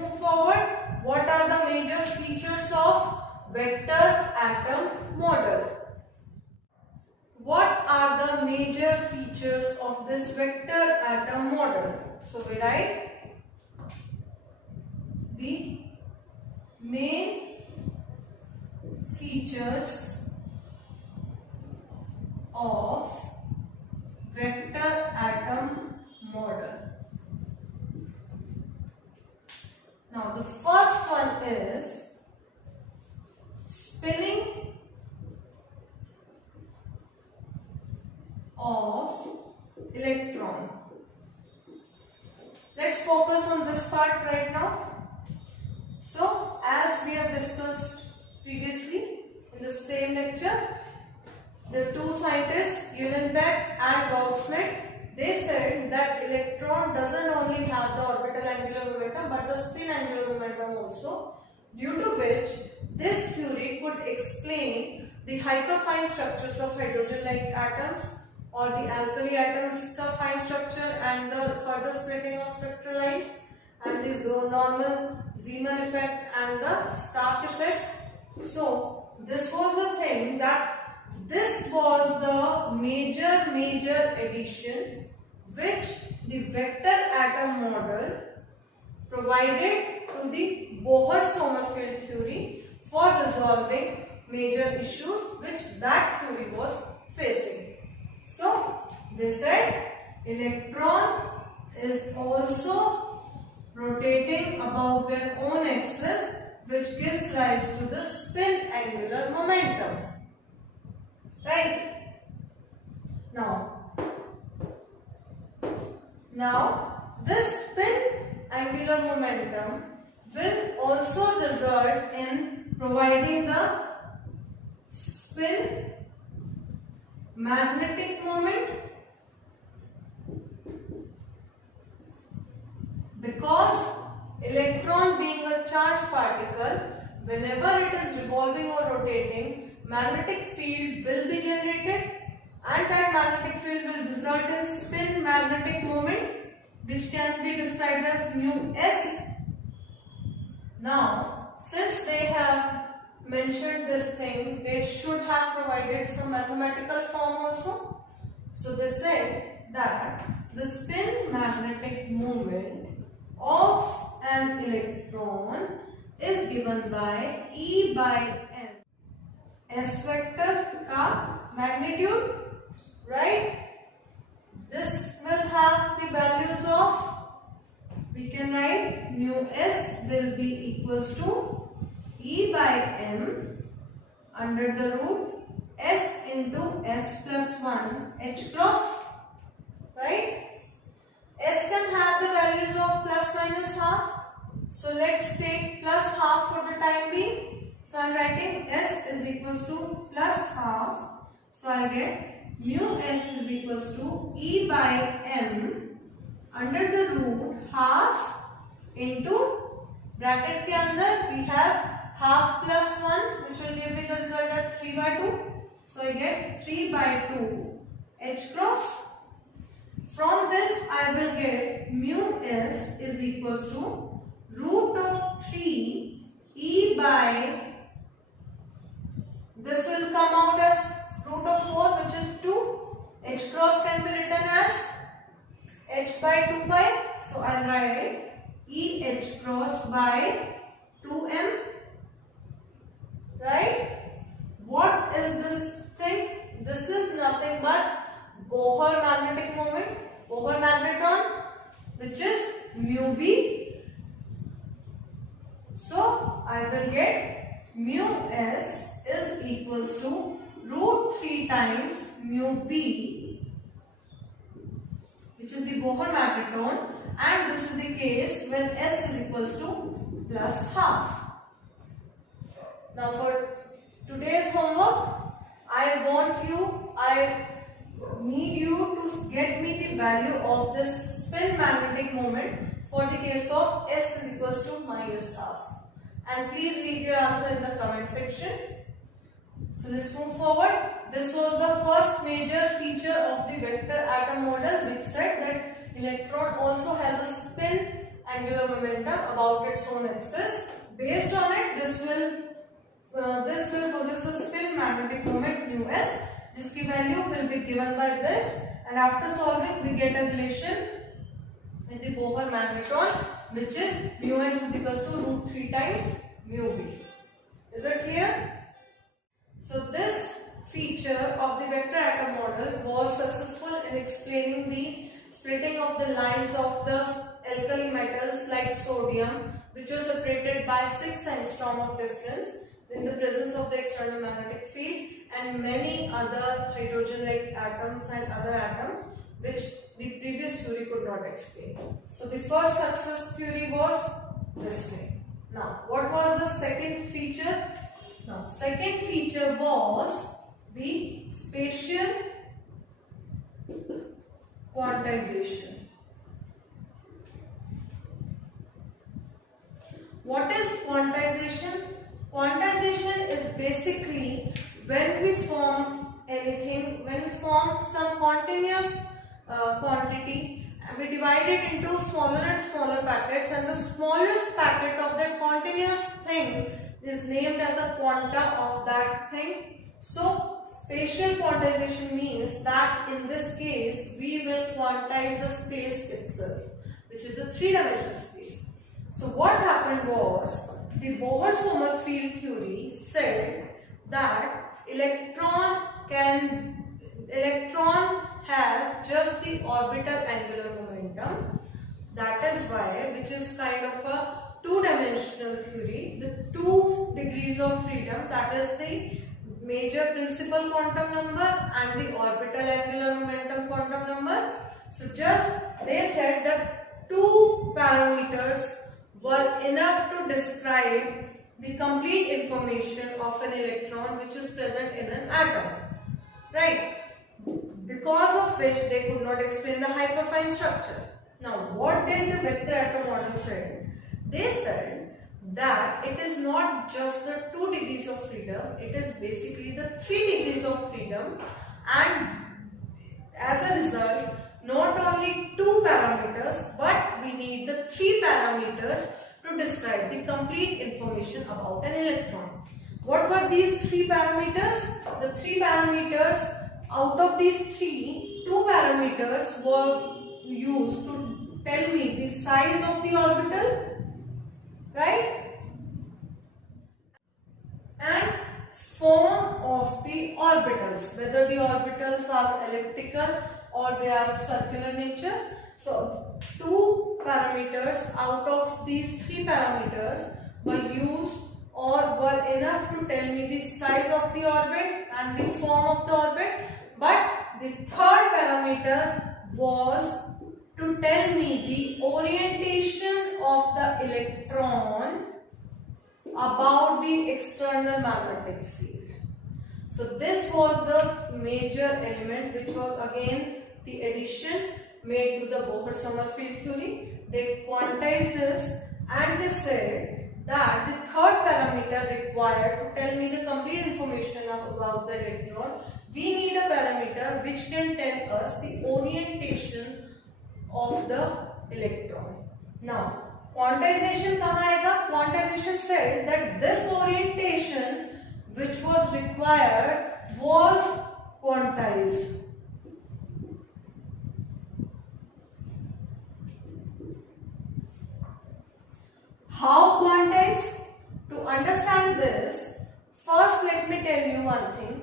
move forward. What are the major features of vector atom model? What are the major features of this vector atom model? So we write the main features of vector atom model. Now the first one is spinning of electron. Let's focus on this part right now. So as we have discussed previously in the same lecture, the two scientists Uhlenbeck and Gauss-Schmidt, they said that electron doesn't only have the orbital angular momentum but the spin angular momentum also, due to which this theory could explain the hyperfine structures of hydrogen-like atoms or the alkali atoms, the fine structure and the further splitting of spectral lines, and the normal Zeeman effect and the Stark effect. So this was the thing, that this was the major addition which the vector atom model provided to the Bohr-Sommerfeld theory for resolving major issues which that theory was facing. So they said electron is also rotating about their own axis, which gives rise to the spin angular momentum. Right? Now this spin angular momentum will also result in providing the spin magnetic moment, because electron being a charged particle, whenever it is revolving or rotating, magnetic field will be generated and that magnetic field will result in spin magnetic moment, which can be described as mu s. Now, since they have mentioned this thing, they should have provided some mathematical form also. So they said that the spin magnetic moment of an electron is given by E by m. S vector ka magnitude, right? This will have the values of, we can write mu s will be equals to E by m under the root s into s plus 1 h cross, right? S can have the values of plus minus half. So let's take plus half for the time being. So I am writing s is equals to plus half. So I get mu s is equals to E by m under the root half into bracket के अंदर we have half plus 1, which will give me the result as 3 by 2. So I get 3 by 2 h cross. From this I will get mu s is equals to root of 3 E by, this will come out as root of 4, which is 2. H cross can be written as h by 2 pi. So I will write E h cross by 2m. Right? What is this thing? This is nothing but Bohr magnetic moment, Bohr magnetron, which is mu b. So I will get mu s is equals to root 3 times mu b, which is the Bohr magnetron, and this is the case when s is equals to plus half. Now for today's homework, I need you to get me the value of this spin magnetic moment for the case of s is equals to minus half. And please leave your answer in the comment section. So let's move forward. This was the first major feature of the vector atom model, which said that electron also has a spin angular momentum about its own axis. Based on it, this will possess the spin magnetic moment mu s, जिसकी value will be given by this, and after solving we get a relation in the Bohr magnetron, which is mu s is equals to √3 times mu b. Is it clear? So this feature of the vector atom model was successful in explaining the splitting of the lines of the alkali metals like sodium, which was separated by 6 angstrom of difference in the presence of the external magnetic field, and many other hydrogen-like atoms and other atoms which the previous theory could not explain. So the first success theory was this thing. Now, what was the second feature? Now, second feature was the spatial quantization. What is quantization? Quantization is basically when we form anything, when we form some continuous quantity and we divide it into smaller and smaller packets, and the smallest packet of that continuous thing is named as a quanta of that thing. So spatial quantization means that in this case we will quantize the space itself, which is the three-dimensional space. So what happened was, the Bohr-Sommerfeld theory said that electron has just the orbital angular momentum. That is why, which is kind of a two-dimensional theory, the 2 degrees of freedom, that is the major principal quantum number and the orbital angular momentum quantum number. So just they said that 2 parameters were enough to describe the complete information of an electron which is present in an atom, right? Because of which they could not explain the hyperfine structure. Now, what did the vector atom model say? They said that it is not just the 2 degrees of freedom, it is basically the 3 degrees of freedom, and as a result, not only 2 parameters, but we need the 3 parameters to describe the complete information about an electron. What were these 3 parameters? The 3 parameters, out of these 3, 2 parameters were used to tell me the size of the orbital, right? And form of the orbitals, whether the orbitals are elliptical or they are of circular nature. So 2 parameters out of these 3 parameters were used or were enough to tell me the size of the orbit and the form of the orbit. But the third parameter was to tell me the orientation of the electron about the external magnetic field. So this was the major element, which was again the addition made to the Bohr-Sommerfeld theory. They quantized this and they said that the third parameter required to tell me the complete information about the electron, we need a parameter which can tell us the orientation of the electron. Now, quantization kahan aayega? Quantization said that this orientation which was required was quantized. How quantized? To understand this, first let me tell you one thing.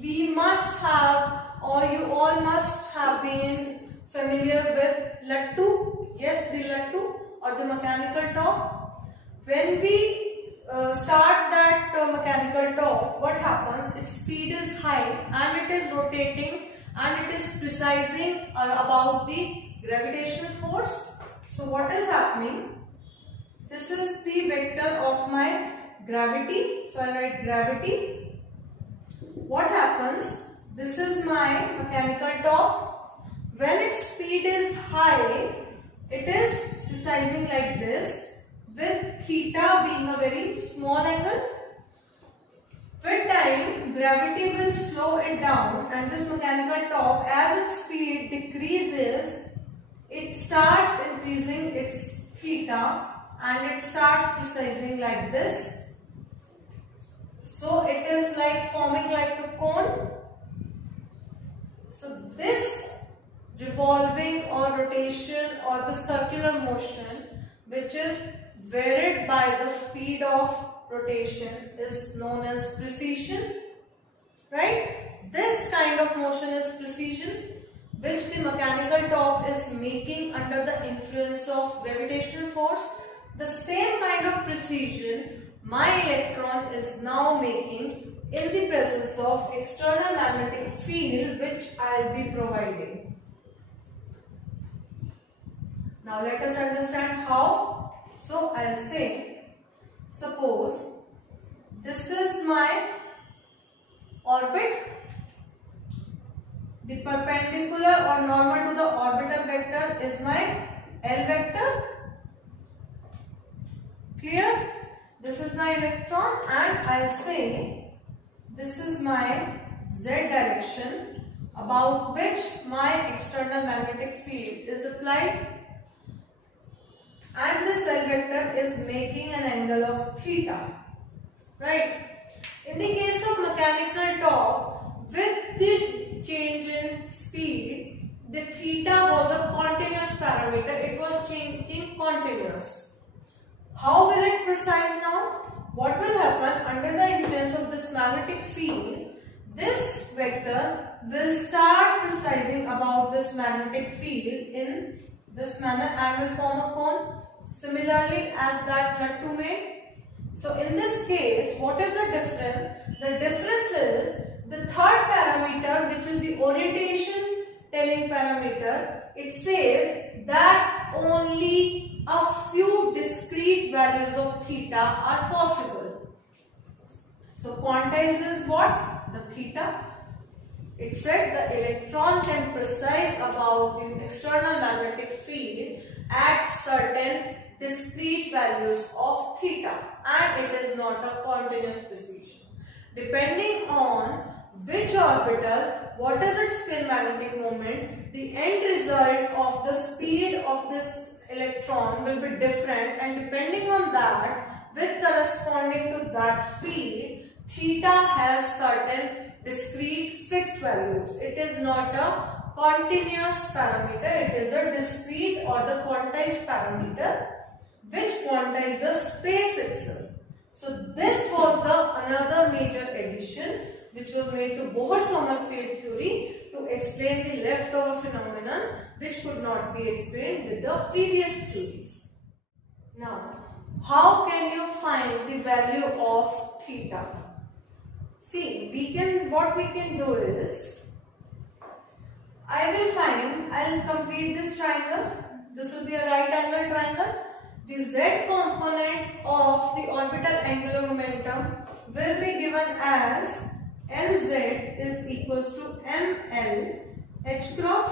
We must have, or you all must have been familiar with lattu. Yes, the lattu or the mechanical top. When we start that mechanical top, what happens? Its speed is high and it is rotating and it is precising about the gravitational force. So what is happening? This is the vector of my gravity. So I write gravity. What happens? This is my mechanical top. When its speed is high, it is precising like this, with theta being a very small angle. With time, gravity will slow it down, and this mechanical top, as its speed decreases, it starts increasing its theta and it starts precising like this. So it is like forming like a cone. So this revolving or rotation or the circular motion which is varied by the speed of rotation is known as precession, right? This kind of motion is precession which the mechanical top is making under the influence of gravitational force. The same kind of precession my electron is now making in the presence of external magnetic field which I will be providing. Now let us understand how. So I will say, suppose this is my orbit. The perpendicular or normal to the orbital vector is my L vector. Clear? This is my electron and I'll say this is my Z direction about which my external magnetic field is applied, and this L vector is making an angle of theta, right? In the case of mechanical top, with the change in speed, the theta was a continuous parameter. It was changing continuous. How will it precise now? What will happen under the influence of this magnetic field? This vector will start precising about this magnetic field in this manner and will form a cone, similarly as that Lattu made. So in this case, what is the difference? The difference is the third parameter, which is the orientation telling parameter. It says that only a few discrete values of theta are possible. So quantizes what? The theta. It said the electron can precise about the external magnetic field at certain discrete values of theta, and it is not a continuous precision. Depending on which orbital, what is its spin magnetic moment, the end result of the speed of this electron will be different, and depending on that, with corresponding to that speed, theta has certain discrete fixed values. It is not a continuous parameter, it is a discrete or the quantized parameter which quantize the space itself. So this was the another major addition which was made to Bohr-Sommerfeld theory to explain the leftover phenomenon which could not be explained with the previous theories. Now, how can you find the value of theta? See, what we can do is, I'll complete this triangle. This will be a right angle triangle. The z component of the orbital angular momentum will be given as Lz is equals to ml h cross,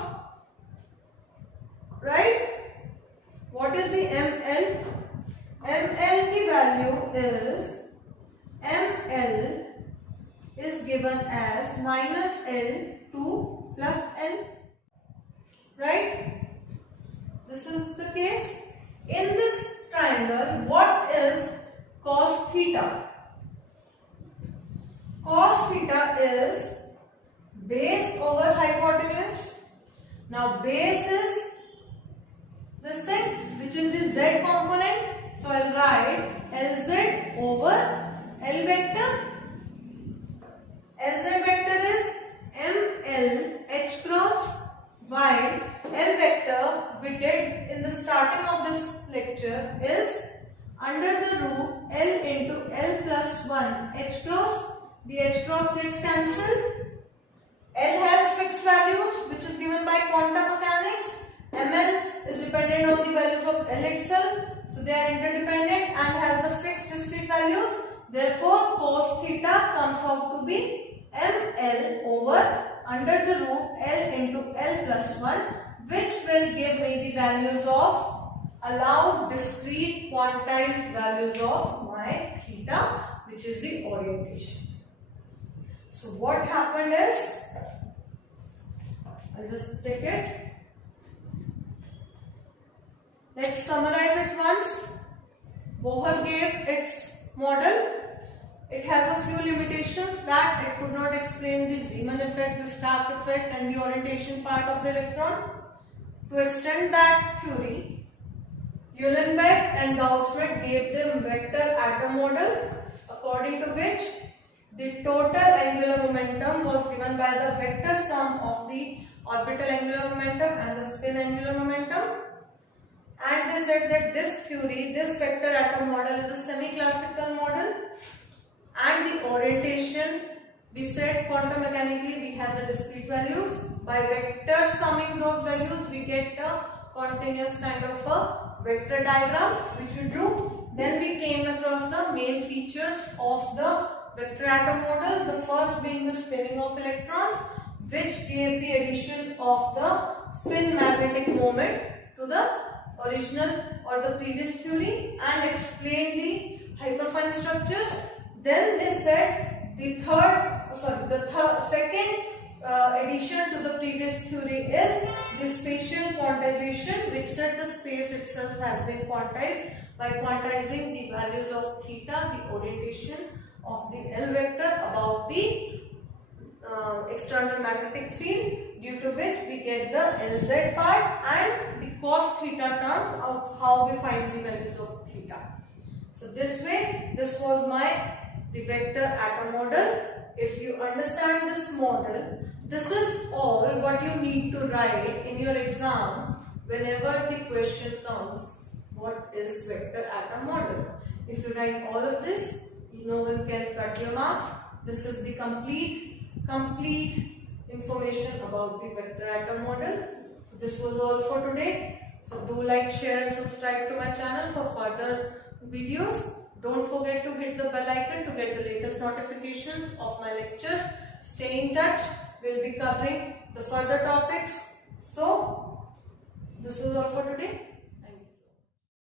right? What is the ml? ml की value is ml is given as minus L to plus L, right? This is the case. In this triangle, what is cos theta? Cos theta is base over hypotenuse. Now base is this thing which is the z component. So I will write Lz over L vector. Lz vector is ml h cross, while L vector we did in the starting of this lecture is under the root L into L plus 1 h cross. The h cross gets cancelled. L has fixed values which is given by quantum mechanics. ml is dependent on the values of L itself. So they are interdependent and has the fixed discrete values. Therefore cos theta comes out to be ml over under the root L into L plus 1, which will give me the values of allowed discrete quantized values of my theta, which is the orientation. So what happened is, I'll just take it. Let's summarize it once. Bohr gave its model. It has a few limitations that it could not explain the Zeeman effect, the Stark effect and the orientation part of the electron. To extend that theory, Uhlenbeck and Gauss-Schmidt gave them vector atom model, according to which the total angular momentum was given by the vector sum of the orbital angular momentum and the spin angular momentum. And they said that this theory, this vector atom model is a semi-classical model, and the orientation, we said quantum mechanically we have the discrete values. By vector summing those values, we get a continuous kind of a vector diagrams which we drew. Then we came across the main features of the vector atom model. The first being the spinning of electrons, which gave the addition of the spin magnetic moment to the original or the previous theory and explained the hyperfine structures. Then they said the second addition to the previous theory is the spatial quantization, which said the space itself has been quantized by quantizing the values of theta, the orientation of the L vector about the external magnetic field, due to which we get the Lz part and the cos theta terms of how we find the values of theta. So this way, this was the vector atom model. If you understand this model, this is all what you need to write in your exam whenever the question comes, what is vector atom model? If you write all of this, no one can cut your marks. This is the complete information about the vector atom model. So this was all for today. So do like, share and subscribe to my channel for further videos. Don't forget to hit the bell icon to get the latest notifications of my lectures. Stay in touch. We'll be covering the further topics. So